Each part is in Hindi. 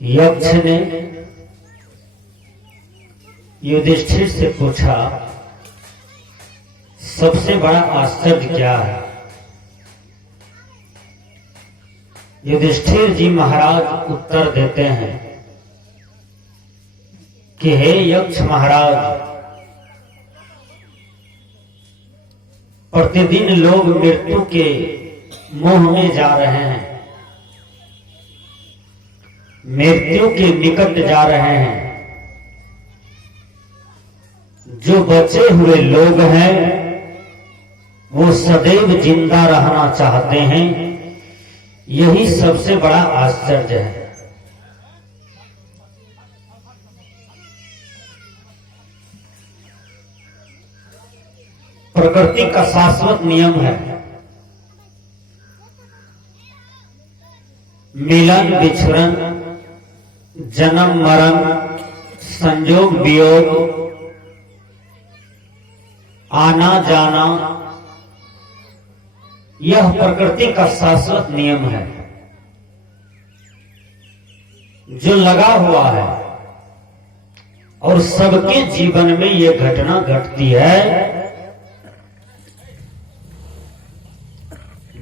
यक्ष ने युधिष्ठिर से पूछा, सबसे बड़ा आश्चर्य क्या है? युधिष्ठिर जी महाराज उत्तर देते हैं कि हे यक्ष महाराज, प्रतिदिन लोग मृत्यु के मोह में जा रहे हैं, मृत्यु के निकट जा रहे हैं। जो बचे हुए लोग हैं वो सदैव जिंदा रहना चाहते हैं। यही सबसे बड़ा आश्चर्य है। प्रकृति का शाश्वत नियम है, मिलन विछड़न, जन्म मरण, संयोग वियोग, आना जाना, यह प्रकृति का शाश्वत नियम है जो लगा हुआ है। और सबके जीवन में यह घटना घटती है।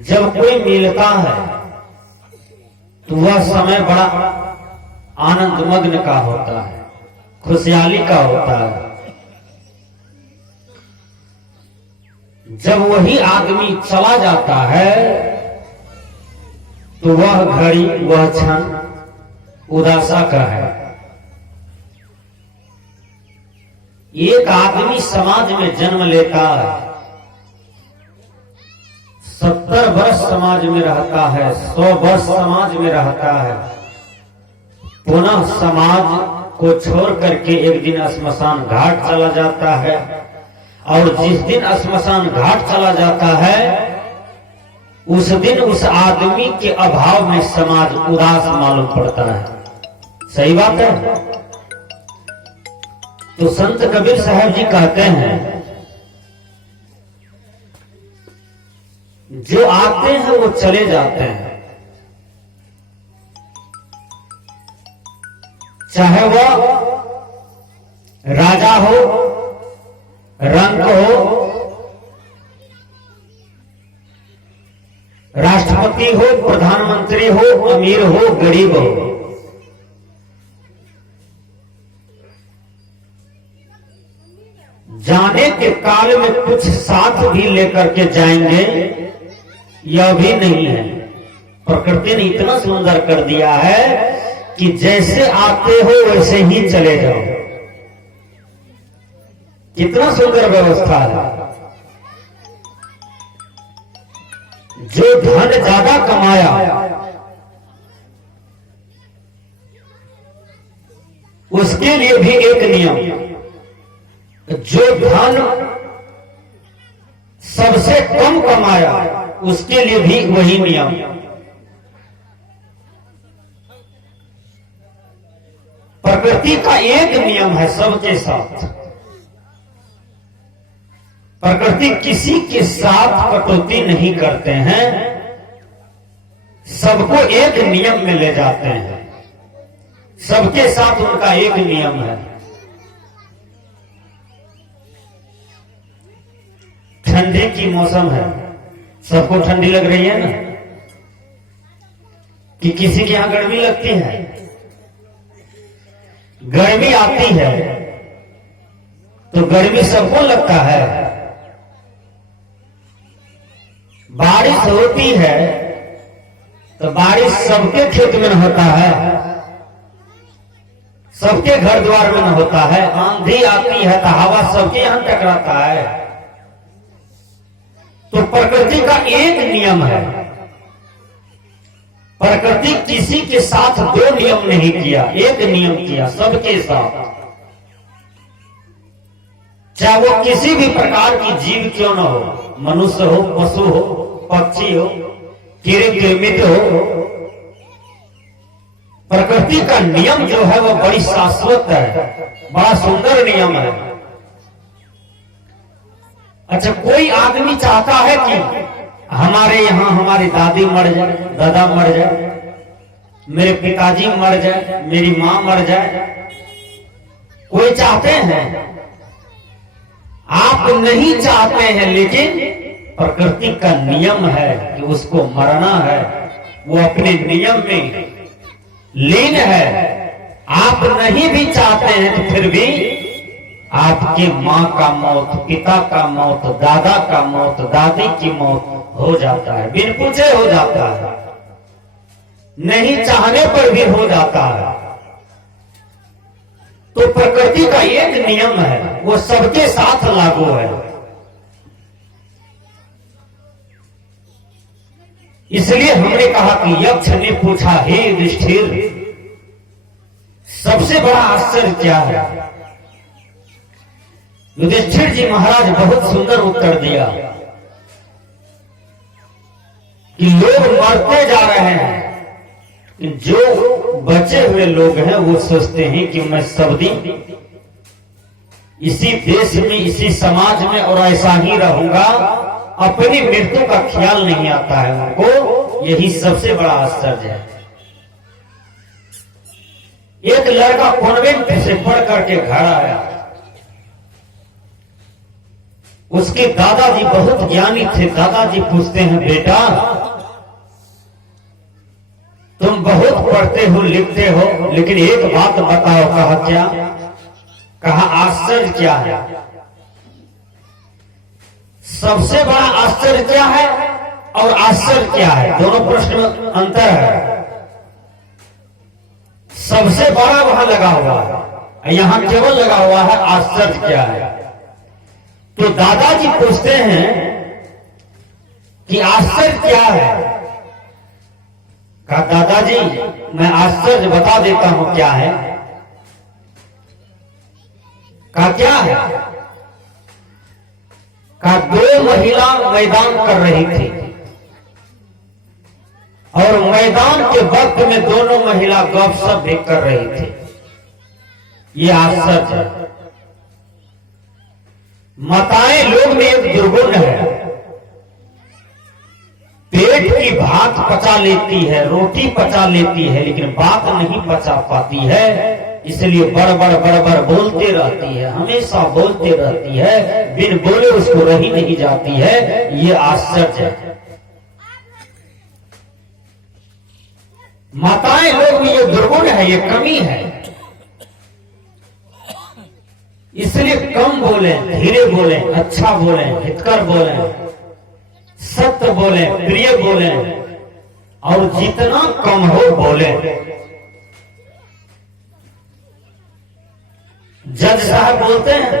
जब कोई मिलता है तो वह समय बड़ा आनंद मग्न का होता है, खुशहाली का होता है। जब वही आदमी चला जाता है तो वह घड़ी, वह क्षण उदासा का है। एक आदमी समाज में जन्म लेता है, 70 वर्ष समाज में रहता है, 100 वर्ष समाज में रहता है, पुनः समाज को छोड़ करके एक दिन श्मशान घाट चला जाता है। और जिस दिन श्मशान घाट चला जाता है उस दिन उस आदमी के अभाव में समाज उदास मालूम पड़ता है। सही बात है। तो संत कबीर साहब जी कहते हैं, जो आते हैं वो चले जाते हैं, चाहे वह राजा हो, रंग हो, राष्ट्रपति हो, प्रधानमंत्री हो, अमीर हो, गरीब हो। जाने के काल में कुछ साथ भी लेकर के जाएंगे, यह भी नहीं है। प्रकृति ने इतना सुंदर कर दिया है कि जैसे आते हो वैसे ही चले जाओ। कितना सुंदर व्यवस्था है। जो धन ज्यादा कमाया उसके लिए भी एक नियम, जो धन सबसे कम कमाया उसके लिए भी वही नियम। प्रकृति का एक नियम है सबके साथ। प्रकृति किसी के साथ कटौती नहीं करते हैं, सबको एक नियम में ले जाते हैं। सबके साथ उनका एक नियम है। ठंडी की मौसम है, सबको ठंडी लग रही है ना? कि किसी के यहां गर्मी लगती है? गर्मी आती है तो गर्मी सबको लगता है। बारिश होती है तो बारिश सबके खेत में न होता है, सबके घर द्वार में न होता है। आंधी आती है तो हवा सबके यहां टकराता है। तो प्रकृति का एक नियम है। प्रकृति किसी के साथ दो नियम नहीं किया, एक नियम किया सबके साथ। चाहे वो किसी भी प्रकार की जीव क्यों न हो, मनुष्य हो, पशु हो, पक्षी हो, कीड़े हो, प्रकृति का नियम जो है वो बड़ी शाश्वत है, बड़ा सुंदर नियम है। अच्छा, कोई आदमी चाहता है कि हमारे यहां हमारी दादी मर जाए, दादा मर जाए, मेरे पिताजी मर जाए, मेरी मां मर जाए, कोई चाहते हैं? आप नहीं चाहते हैं, लेकिन प्रकृति का नियम है कि उसको मरना है, वो अपने नियम में लीन है। आप नहीं भी चाहते हैं तो फिर भी आपके मां का मौत, पिता का मौत, दादा का मौत, दादी की मौत हो जाता है, बिन पूछे हो जाता है, नहीं चाहने पर भी हो जाता है। तो प्रकृति का एक नियम है, वो सबके साथ लागू है। इसलिए हमने कहा कि यक्ष ने पूछा, हे युधिष्ठिर, सबसे बड़ा आश्चर्य क्या है? युधिष्ठिर जी महाराज बहुत सुंदर उत्तर दिया कि लोग मरते जा रहे हैं, जो बचे हुए लोग हैं वो सोचते हैं कि मैं सब दिन इसी देश में, इसी समाज में और ऐसा ही रहूंगा, अपनी मृत्यु का ख्याल नहीं आता है उनको। यही सबसे बड़ा आश्चर्य है। एक लड़का कॉन्वेंट से पढ़ करके घर आया, उसके दादाजी बहुत ज्ञानी थे। दादाजी पूछते हैं, बेटा तुम बहुत पढ़ते हो, लिखते हो, लेकिन एक बात बताओ। कहा क्या? कहा आश्चर्य क्या है? सबसे बड़ा आश्चर्य क्या है और आश्चर्य क्या है? दोनों प्रश्न में अंतर है। सबसे बड़ा वहां लगा हुआ है, यहां केवल लगा हुआ है आश्चर्य क्या है। तो दादाजी पूछते हैं कि आश्चर्य क्या है? कहा दादाजी मैं आश्चर्य बता देता हूं क्या है। कहा क्या है? कहा दो महिला मैदान कर रही थी और मैदान के वक्त में दोनों महिला गपशप भी कर रही थी। ये आश्चर्य है। माताएं लोग में एक दुर्गुण है, पेट की भात पचा लेती है, रोटी पचा लेती है, लेकिन बात नहीं पचा पाती है। इसलिए बड़ बोलते रहती है, हमेशा बोलते रहती है, बिन बोले उसको रही नहीं जाती है। ये आश्चर्य है। माताएं लोग में ये दुर्गुण है, ये कमी है। इसलिए कम बोले, धीरे बोले, अच्छा बोले, हितकर बोले, सत्य बोले, प्रिय बोले, और जितना कम हो बोले। जज साहब बोलते हैं,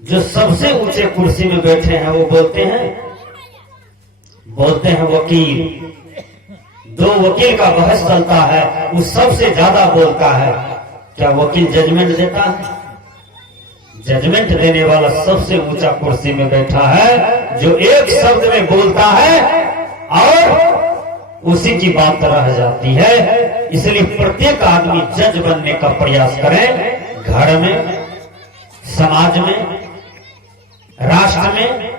जो सबसे ऊंचे कुर्सी में बैठे हैं वो बोलते हैं वकील। दो वकील का बहस चलता है, वो सबसे ज्यादा बोलता है। क्या वकील जजमेंट देता है? जजमेंट देने वाला सबसे ऊंचा कुर्सी में बैठा है, जो एक शब्द में बोलता है और उसी की बात रह जाती है। इसलिए प्रत्येक आदमी जज बनने का प्रयास करें, घर में, समाज में, राष्ट्र में।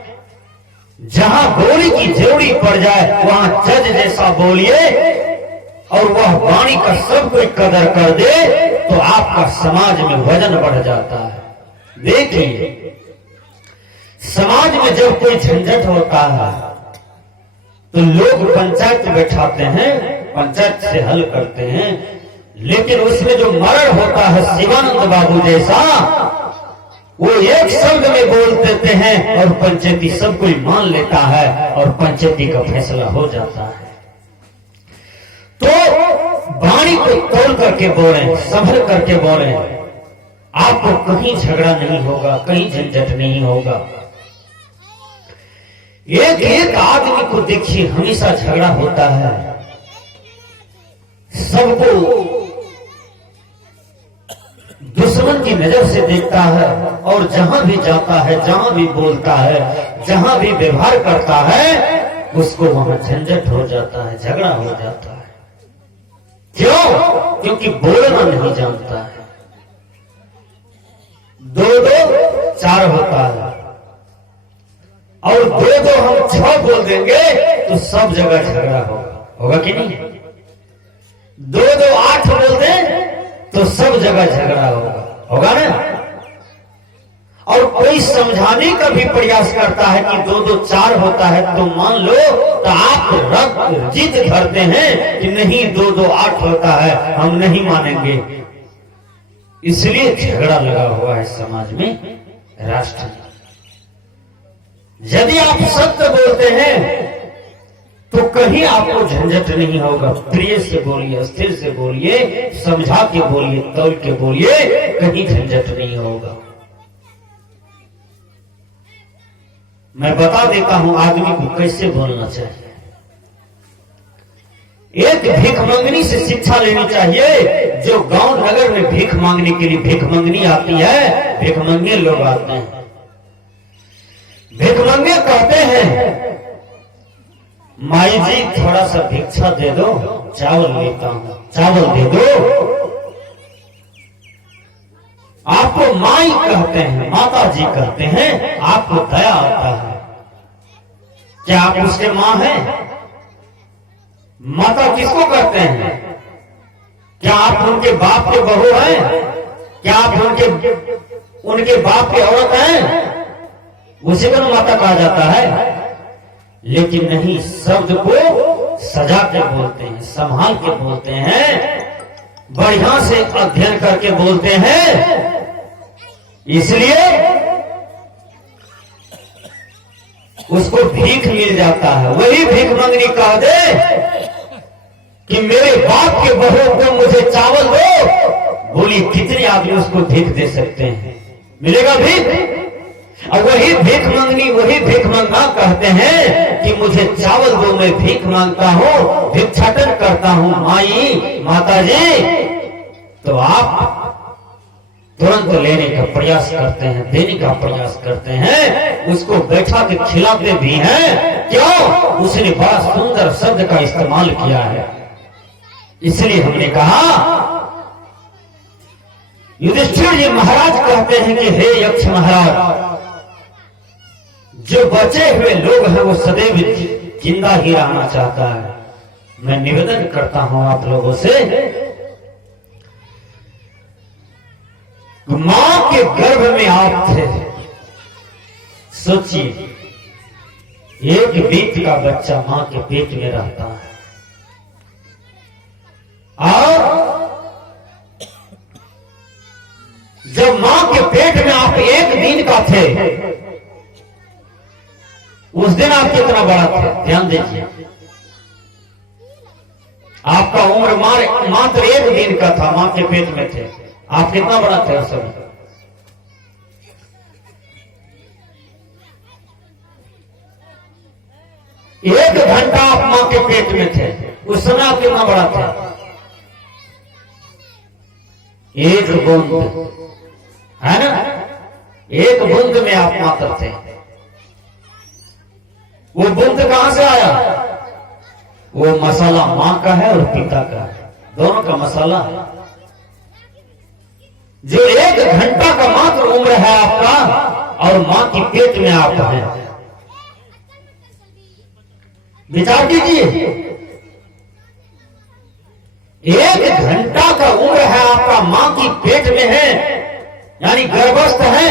जहां बोली की जरूरी पड़ जाए वहां जज जैसा बोलिए और वह वाणी का सब कोई कदर कर दे, तो आपका समाज में वजन बढ़ जाता है। देखिए, समाज में जब कोई झंझट होता है तो लोग पंचायत बैठाते हैं, पंचायत से हल करते हैं, लेकिन उसमें जो मरण होता है शिवानंद बाबू जैसा, वो एक शब्द में बोल देते हैं और पंचायती सब कोई मान लेता है और पंचायती का फैसला हो जाता है। तो वाणी को तोड़ करके बोले, संभल करके बोले, आपको कहीं झगड़ा नहीं होगा, कहीं झंझट नहीं होगा। एक एक आदमी को देखिए, हमेशा झगड़ा होता है, सबको दुश्मन की नजर से देखता है, और जहां भी जाता है, जहां भी बोलता है, जहां भी व्यवहार करता है, उसको वहां झंझट हो जाता है, झगड़ा हो जाता है। क्यों? क्योंकि बोलना नहीं जानता है। दो दो चार होता है, और दो हम 6 बोल देंगे तो सब जगह झगड़ा होगा। होगा कि नहीं? दो दो आठ बोल दें तो सब जगह झगड़ा होगा ना। और कोई समझाने का भी प्रयास करता है कि दो दो चार होता है तो मान लो, तो आप जिद धरते हैं कि नहीं दो दो आठ होता है, हम नहीं मानेंगे। इसलिए झगड़ा लगा हुआ है समाज में, राष्ट्र में। यदि आप सत्य बोलते हैं तो कहीं आपको झंझट नहीं होगा। प्रिय से बोलिए, स्थिर से बोलिए, समझा के बोलिए, तौल के बोलिए, कहीं झंझट नहीं होगा। मैं बता देता हूं आदमी को कैसे बोलना चाहिए। एक भीख मंगनी से शिक्षा लेनी चाहिए। जो गांव नगर में भीख मांगने के लिए भीख मंगनी आती है, भीख मंगे लोग आते हैं, भीख मंगे कहते हैं माई जी थोड़ा सा भिक्षा दे दो, चावल लेता हूं, चावल दे दो। आपको माई कहते हैं, माता जी कहते हैं, आपको दया आता है। क्या आप उसके मां हैं? माता किसको कहते हैं? क्या आप उनके बाप के बहू हैं? क्या आप उनके बाप की औरत हैं? उसी को माता कहा जाता है। लेकिन नहीं, शब्द को सजा के बोलते हैं, संभाल के बोलते हैं, बढ़िया से अध्ययन करके बोलते हैं। इसलिए उसको भीख मिल जाता है। वही भीख मंगनी कह दे कि मेरे बाप के बहू को मुझे चावल दो, बोलिए कितने आदमी उसको भीख दे सकते हैं? मिलेगा भीख? और वही भीख मंगनी, वही भीख मंगा कहते हैं कि मुझे चावल दो, मैं भीख मांगता हूं, भिक्षाटन करता हूं माई, माता जी। तो आप तुरंत लेने का प्रयास करते हैं, देने का प्रयास करते हैं, उसको बैठा के खिलाते भी हैं। क्यों? उसने बड़ा सुंदर शब्द का इस्तेमाल किया है। इसलिए हमने कहा, युधिष्ठिर जी महाराज कहते हैं कि हे यक्ष महाराज, जो बचे हुए लोग हैं वो सदैव जिंदा ही रहना चाहता है। मैं निवेदन करता हूं आप लोगों से, मां के गर्भ में आप थे। सोचिए, एक बीत का बच्चा मां के पेट में रहता है, और जब मां के पेट में आप एक दिन का थे, उस दिन आप कितना बड़ा थे? ध्यान दीजिए, आपका उम्र मात्र एक दिन का था, मां के पेट में थे। आप कितना बड़ा थे उस समय? एक घंटा आप मां के पेट में थे, उस समय आप कितना बड़ा थे? एक बूंद, है ना? एक बूंद में आप मात्र थे। वो बूंद कहां से आया? वो मसाला मां का है और पिता का है, दोनों का मसाला है। जो एक घंटा का मात्र उम्र है आपका, और मां की पेट में आप हैं। विचार कीजिए, एक घंटा का उम्र है आपका, मां की पेट में है, यानी गर्भस्थ है।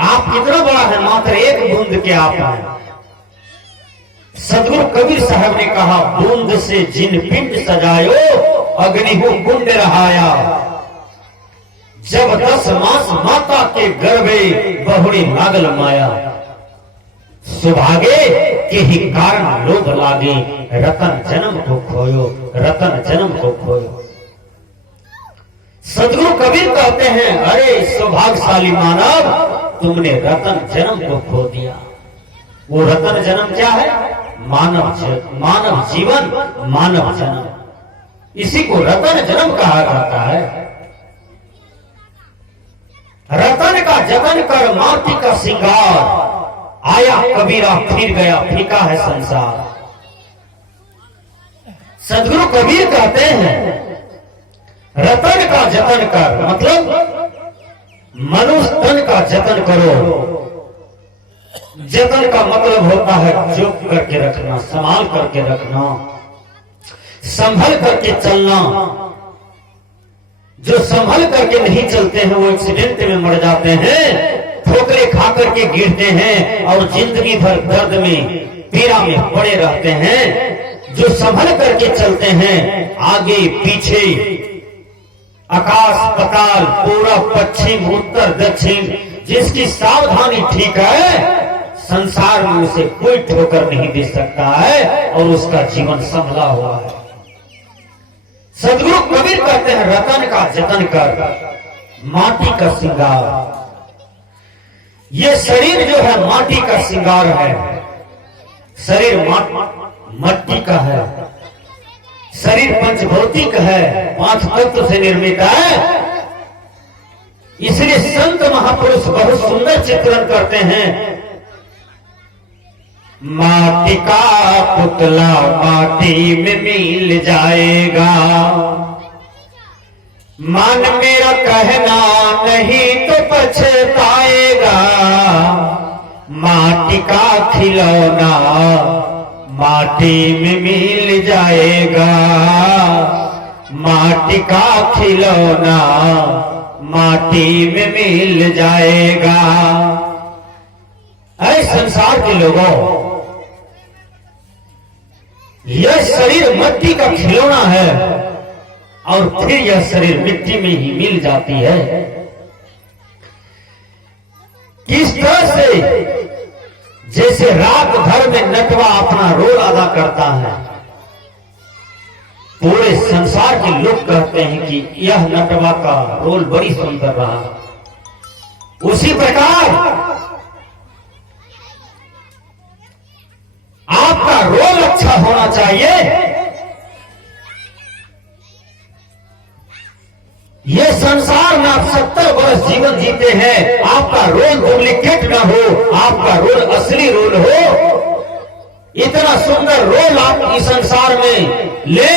आप कितना बड़ा है? मात्र एक बूंद के आप हैं। सदगुरु कबीर साहब ने कहा, बूंद से जिन पिंड सजायो, अग्निहु कुंड रहाया। जब 10 मास माता के गर्भे बहुड़ी लागल माया, सुभागे के ही कारण लोभ लागे, रतन जन्म को खोयो, रतन जन्म को खोयो। सदगुरु कबीर कहते हैं, अरे सौभाग्यशाली मानव, तुमने रतन जन्म को खो दिया। वो रतन जन्म क्या है? मानव जीवन, मानव जन्म। इसी को रतन जन्म कहा जाता है। रतन का जतन कर माटी का सिंगार, आया कबीरा फिर गया फीका है संसार। सदगुरु कबीर कहते हैं, रतन का जतन कर, मतलब मनुष्य तन का जतन करो। जतन का मतलब होता है जोक करके रखना, संभाल करके रखना। संभल करके चलना। जो संभल करके नहीं चलते हैं वो एक्सीडेंट में मर जाते हैं, ठोकरे खा करके गिरते हैं और जिंदगी भर दर्द में पीड़ा में पड़े रहते हैं। जो संभल करके चलते हैं, आगे पीछे आकाश पताल पूरब पश्चिम उत्तर दक्षिण, जिसकी सावधानी ठीक है संसार में उसे कोई ठोकर नहीं दे सकता है और उसका जीवन संभला हुआ है। सदगुरु कबीर कहते हैं रतन का जतन कर माटी का श्रृंगार। ये शरीर जो है माटी का श्रृंगार है। शरीर मट्टी का है, शरीर पंचभौतिक है, 5 तत्व से निर्मित है। इसलिए संत महापुरुष बहुत सुंदर चित्रण करते हैं। माटी का पुतला माटी में मिल जाएगा, मन मेरा कहना नहीं तो पछताएगा। माटी का खिलौना माटी में मिल जाएगा, माटी का खिलौना माटी में मिल जाएगा। ऐ संसार के लोगों, यह शरीर मिट्टी का खिलौना है और फिर यह शरीर मिट्टी में ही मिल जाती है। किस तरह से? जैसे रात भर में नटवा अपना रोल अदा करता है। पूरे संसार के लोग कहते हैं कि यह नटवा का रोल बड़ी सुंदर रहा। उसी प्रकार आपका रोल अच्छा होना चाहिए। ये संसार में आप 70 वर्ष जीवन जीते हैं, आपका रोल डुप्लीकेट ना हो, आपका रोल असली रोल हो। इतना सुंदर रोल आप इस संसार में ले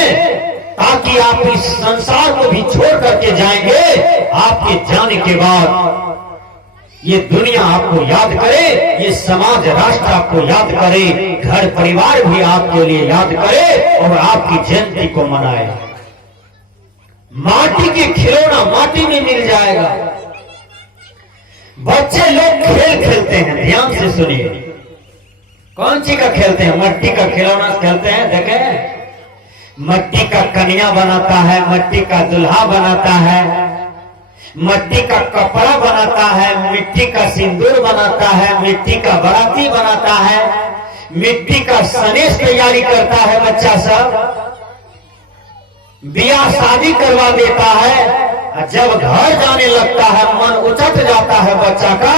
ताकि आप इस संसार को भी छोड़ करके जाएंगे। आपके जाने के बाद ये दुनिया आपको याद करे, ये समाज राष्ट्र आपको याद करे, घर परिवार भी आपके लिए याद करे और आपकी जयंती को मनाए। माटी के खिलौना माटी में मिल जाएगा। बच्चे लोग खेल खेलते हैं, ध्यान से सुनिए। कौन सी का खेलते हैं? मट्टी का खिलौना खेलते हैं। देखें, मट्टी का कन्या बनाता है, मट्टी का दुल्हा बनाता है, मिट्टी का कपड़ा बनाता है, मिट्टी का सिंदूर बनाता है, मिट्टी का बाराती बनाता है, मिट्टी का सनेश तैयारी करता है। बच्चा सब ब्याह शादी करवा देता है। जब घर जाने लगता है, मन उचट जाता है बच्चा का,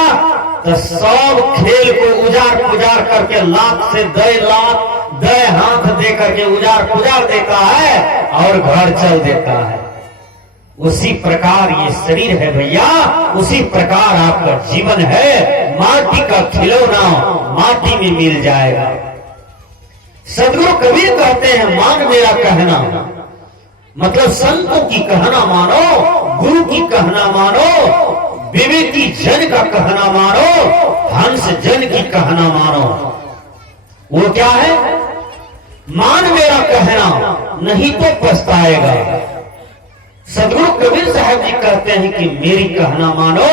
तो सब खेल को उजाड़ पुजार करके लाख से 2 लाख 2 हाथ दे करके उजाड़ पुजार देता है और घर चल देता है। उसी प्रकार ये शरीर है भैया, उसी प्रकार आपका जीवन है। माटी का खिलौना माटी में मिल जाएगा। सदगुरु कबीर कहते हैं मान मेरा कहना, मतलब संतों की कहना मानो, गुरु की कहना मानो, विवेकी जन का कहना मानो, हंस जन की कहना मानो। वो क्या है? मान मेरा कहना नहीं तो पछताएगा। सदगुरु कबीर साहब जी कहते हैं कि मेरी कहना मानो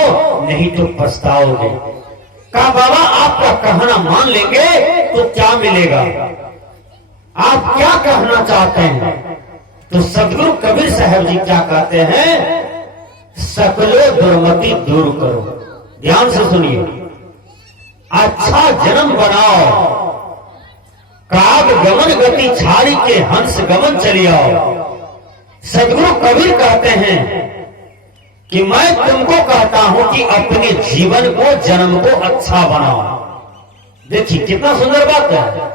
नहीं तो पछताओगे। कहा बाबा आपका कहना मान लेंगे तो क्या मिलेगा? आप क्या कहना चाहते हैं? तो सदगुरु कबीर साहब जी क्या कहते हैं? सकलो दुर्मति दूर करो। ध्यान से सुनिए। अच्छा जन्म बनाओ, काग गमन गति छाड़ी के हंस गमन चली आओ। सदगुरु कबीर कहते हैं कि मैं तुमको कहता हूं कि अपने जीवन को, जन्म को अच्छा बनाओ। देखिए कितना सुंदर बात है।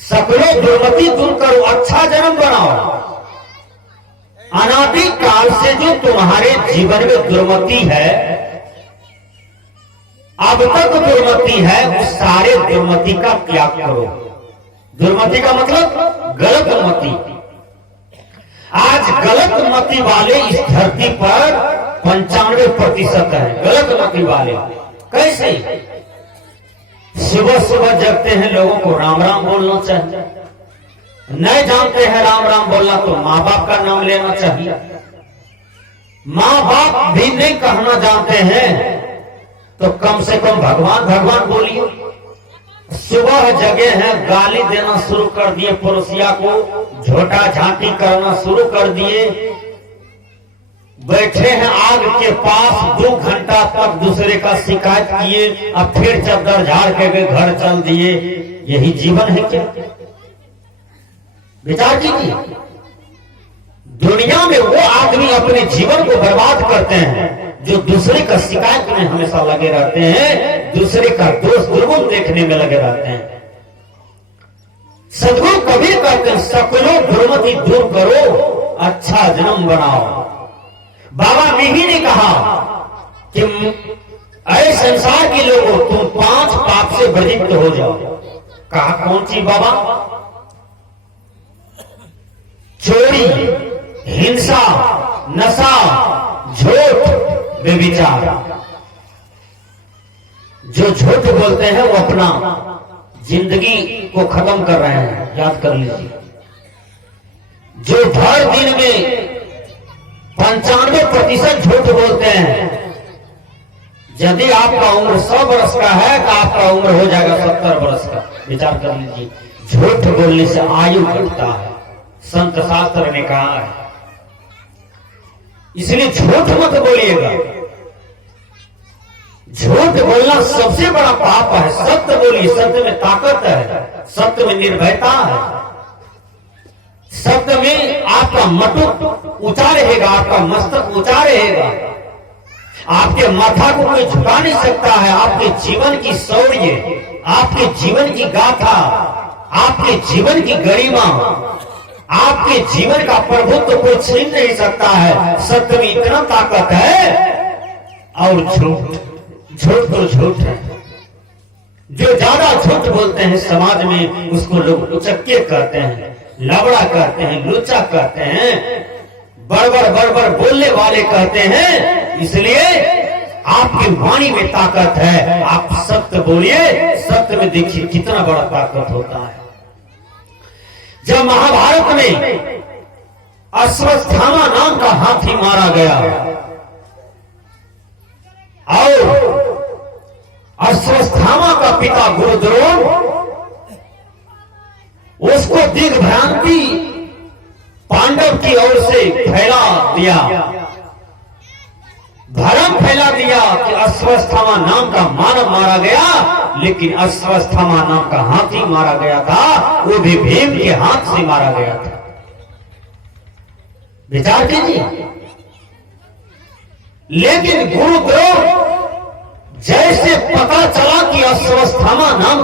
सकलो दुर्मति दूर करो, अच्छा जन्म बनाओ। अनादि काल से जो तुम्हारे जीवन में दुर्मति है, अब तक दुर्मति है, उस सारे दुर्मति का त्याग करो। दुर्मति का मतलब गलत मति। आज गलत मति वाले इस धरती पर 95% है। गलत मति वाले कैसे? सुबह सुबह जगते हैं, लोगों को राम राम बोलना चाहिए, नहीं जानते हैं राम राम बोलना तो माँ बाप का नाम लेना चाहिए। माँ बाप भी नहीं कहना जानते हैं तो कम से कम भगवान भगवान बोलिए। सुबह जगे हैं गाली देना शुरू कर दिए, पड़ोसिया को झोटा झांकी करना शुरू कर दिए, बैठे हैं आग के पास 2 घंटा तक दूसरे का शिकायत किए, अब फिर चद्दर झाड़ के घर चल दिए। यही जीवन है क्या? विचार कीजिए। दुनिया में वो आदमी अपने जीवन को बर्बाद करते हैं जो दूसरे का शिकायत में हमेशा लगे रहते हैं, दूसरे का दोष दुर्गुण देखने में लगे रहते हैं। सदगुरु कबीर कहते हैं सकलो दुर्मति दूर करो, अच्छा जन्म बनाओ। बाबा मिही ने कहा कि ऐ संसार के लोगों तुम 5 पाप से वर्जित हो जाओ। कहा कौन सी बाबा? चोरी, हिंसा, नशा, झूठ, बेविचार। जो झूठ बोलते हैं वो अपना जिंदगी को खत्म कर रहे हैं, याद कर लीजिए। जो हर दिन में 95% झूठ बोलते हैं, यदि आपका उम्र 100 वर्ष का है तो आपका उम्र हो जाएगा 70 वर्ष का। विचार कर लीजिए। झूठ बोलने से आयु घटता है, संत शास्त्र ने कहा है। इसलिए झूठ मत बोलिएगा। झूठ बोलना सबसे बड़ा पाप है। सत्य बोलिए, सत्य में ताकत है, सत्य में निर्भयता है, सत्य में आपका मटुक ऊंचा रहेगा, आपका मस्तक ऊंचा रहेगा, आपके माथा को कोई झुका नहीं सकता है। आपके जीवन की शौर्य, आपके जीवन की गाथा, आपके जीवन की गरिमा, आपके जीवन का प्रभुत्व कोई छीन नहीं सकता है। सत्य में इतना ताकत है। और झूठ तो झूठ है। जो ज्यादा झूठ बोलते हैं समाज में उसको लोग उचक्के कहते हैं, लवड़ा कहते हैं, लुच्चा कहते हैं, बड़बड़ बोलने वाले कहते हैं। इसलिए आपकी वाणी में ताकत है। आप सत्य बोलिए, सत्य में देखिए कितना बड़ा ताकत होता है। जब महाभारत में अश्वत्थामा नाम का हाथी मारा गया और अश्वत्थामा का पिता गुरुद्रोण उसको दिग्भ्रांति पांडव की ओर से फैला दिया, भ्रम फैला दिया कि अश्वत्थामा नाम का मानव मारा गया, लेकिन अश्वत्थामा नाम का हाथी मारा गया था। वो भी भीम के हाथ से मारा गया था। विचार कीजिए। लेकिन गुरुद्रोण जैसे पता चला कि अश्वत्थामा नाम